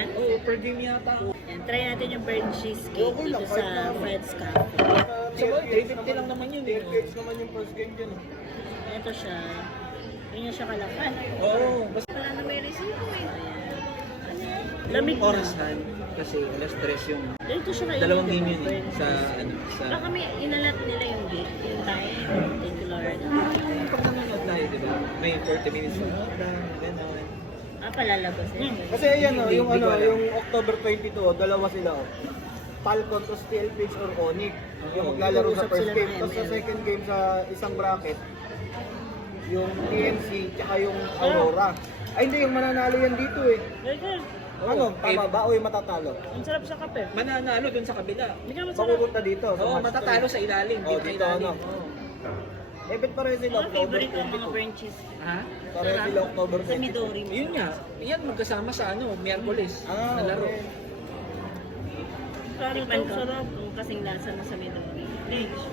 yan? Oo, per game yata. Yan, try natin yung burnt cheesecake dito sa Fred's Cafe. So, 350 lang naman yun eh. Games naman yung first game dyan. Ito siya. Ganyan siya kalakan. Oo, basta Wala na may resibo eh. Lamig na. orasan. Kasi alas 3 yung Dito siya kainin. dalawang diba? game yun eh. Burnt Sa ano, sa... Baka may inalat nila yung date. Yung time. Thank you, Lord. Pag nanonood tayo, di ba? May 40 minutes na. Gano'n. Palalabas eh. Kasi ayan o, yung Hindi ko alam. yung October 22, dalawa sila o. Falcon to Steelfish or Onyx. Yung maglalaro sa Usap first sila game. ng Tapos sa ML. second game sa isang bracket, yung TNC tsaka yung Aurora. Ay hindi, yung mananalo yan dito eh. Burger. Ano, tama ba o yung matatalo? Ang sarap sa kape. Mananalo dun sa kabila. Hindi ka masarap. Mapupunta dito. sa Oo, match matatalo three. sa ilalim. Oh, Dito sa dito ilalim. ano. Eh, ba't pareho sila Mga October favorite ko ang mga 22? burnt cheese. Ha? Pareho sila October Sa 22. Midori. Yun nga. Yan magkasama sa ano, Miyerkules. Ah, na laro. okay. Tikman ko. Sarap. Ang kasing lasa na sa Midori. Next.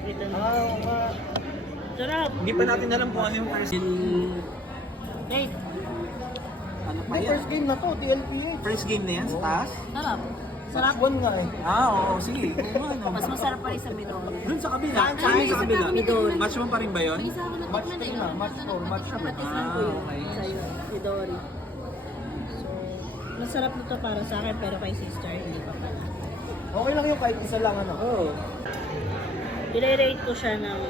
Dito na. Ah, oo nga. Sarap. Hindi pa natin alam kung ano yung first Date. ano pa May yan? first game na to, TLPA. First game na yan sa taas? Sarap. Sarap. One nga eh. Ah, oo, sige. Oo, ano. Mas masarap pa rin sa Midori. Dun sa kabila. Ay, sa kabila. Midori. Match mo pa rin ba yun? Match 3 na, match 4, match 2. Patislan ko yun. okay. Sa'yo. Midori. So, masarap nito para sa akin pero kay sister hindi pa pala. Okay lang yung kahit isa lang ano. Oo. I-rate ko siya ng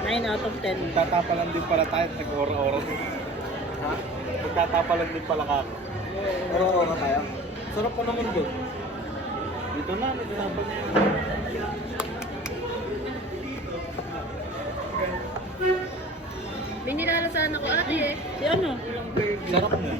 9 out of 10. Magtatapalan din pala tayo, nag-ora-ora din. Ha? Magtatapalan din pala ka. Oo, nga tayo. Sarap pa naman doon. Dito na, nagtatapalan na yan. May nilalasahan ako ate eh. Si ano? Sarap na.